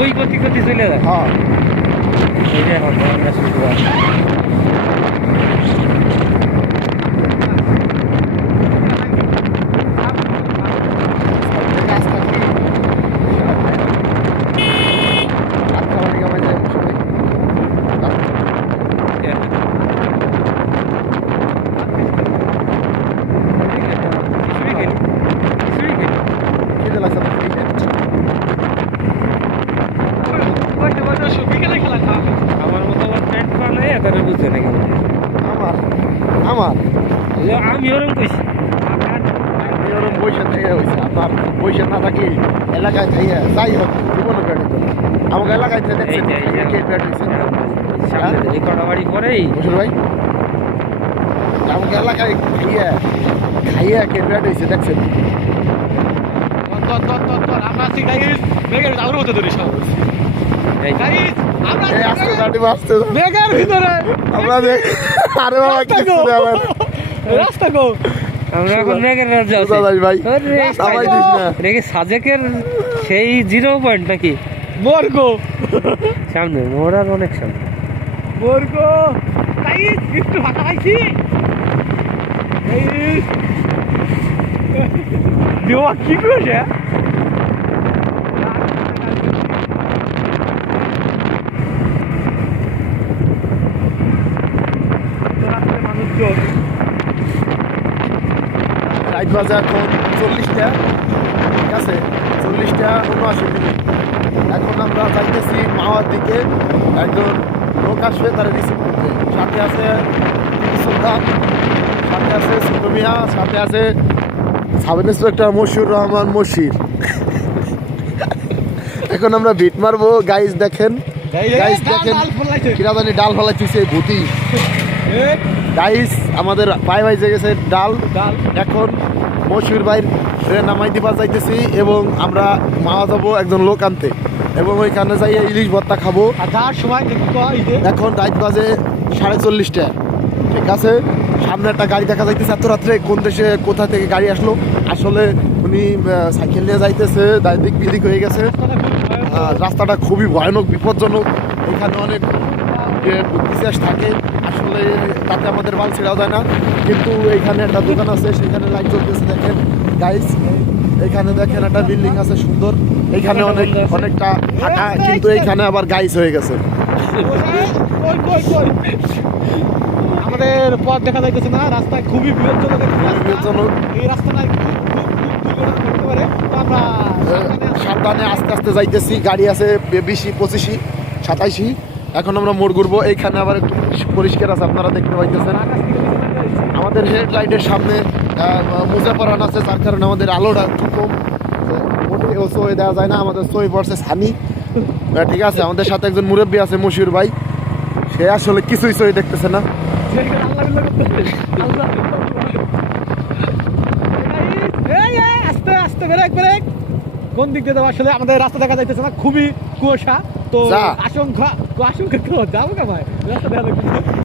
ওই গতি গতি চলে যায়। হ্যাঁ। এইটা এখন আমরা শুরু হয় রাস্তা কি রাস্তা অনেক আমার যায় সবাই কিছুই খেলি কিছুই খেলি খেতে লাগছে আমার ফ্রিতে আমার মতো আবার প্যান্ট পা তারা বুঝছে আমার আমার। আমি ওরকম কইছি। আমি থেকে হয়েছে আপনার বসে না থাকি এলাকায় থেকে যাই হোক জীবনে পেট হতো আমাকে এলাকায় থেকে দেখছেন এই যে, এই যে। কে পেট হয়েছে এই কটা বাড়ি বসুর ভাই। আমাকে এলাকায় খাইয়ে খাইয়ে কে পেট হয়েছে দেখছেন? আস্তে দাঁড়ি আস্তে বেগার আমরা দেখ আরে বাবা রাস্তা কিছু গো। নেই আমার রাস্তা গো। আমরা এখন মেঘের রাজ্যে আছি। ভাই সবাই দিস না। এটা সাজেকের সেই জিরো পয়েন্ট নাকি? বর্গ সামনে মোড়ার অনেক সামনে। বর্গ তাই একটু ফাঁকা পাইছি। দেওয়া কি করেছে? রাইট বাজে এখন চল্লিশটা। ঠিক আছে? চল্লিশটা উনআশি মিনিট। এখন আমরা যাইতেছি মাওয়ার দিকে। একজন লোক আসবে তারা রিসিভ করতে সাথে আছে সুলতান সাথে আছে ছোটো মিয়া সাথে আছে সাব ইন্সপেক্টর মশিউর রহমান মশির। এখন আমরা বিট মারবো। গাইজ দেখেন। গাইজ দেখেন কিরা জানি ডাল ফলাইতেছে ভূতি। গাইস আমাদের পায়ে ভাই গেছে ডাল। ডাল। এখন মশুর ভাইয়ের ট্রেন নামাই দিবা যাইতেছি এবং আমরা মাওয়া যাব একজন লোক আনতে। এবং ওইখানে যাই ইলিশ ভর্তা খাব। সময় এখন রাত বাজে সাড়ে চল্লিশটা। ঠিক আছে? সামনে একটা গাড়ি দেখা যাইতেছে এত রাত্রে কোন দেশে কোথা থেকে গাড়ি আসলো? আসলে উনি সাইকেল নিয়ে যাইতেছে দিক বিদিক হয়ে গেছে। রাস্তাটা খুবই ভয়ানক বিপজ্জনক। এখানে অনেক যে বিশেষ থাকে আসলে তাতে আমাদের মাল ছেড়াও যায় না। কিন্তু এইখানে একটা দোকান আছে সেখানে লাইট জ্বলতেছে দেখেন। গাইস এখানে দেখেন একটা বিল্ডিং আছে সুন্দর। এখানে অনেক অনেকটা ফাঁকা কিন্তু এইখানে আবার গাইস হয়ে গেছে। আমাদের পথ দেখা যাইতেছে না রাস্তায় খুবই বিপজ্জনক রাস্তা। এই সাবধানে সাবধানে আস্তে আস্তে যাইতেছি। গাড়ি আছে বিশি পঁচিশি সাতাইশি। এখন আমরা মোড় ঘুরবো। এইখানে আবার একটু পরিষ্কার আছে, আপনারা দেখতে পাইতেছেন। আমাদের হেড লাইটের সামনে মোজা পরান আছে, যার কারণে আমাদের আলোটা একটু কম। সই দেওয়া যায় না, আমাদের সই পড়ছে সানি। ঠিক আছে, আমাদের সাথে একজন মুরব্বী আছে, মশিউর ভাই। সে আসলে কিছুই সই দেখতেছে না। আস্তে আস্তে ব্রেক ব্রেক কোন দিক দিয়ে আসলে আমাদের রাস্তা দেখা যাইতেছে না, খুবই কুয়াশা। তো। আশঙ্কা আশঙ্কা যাব কেমন রাস্তা দেখা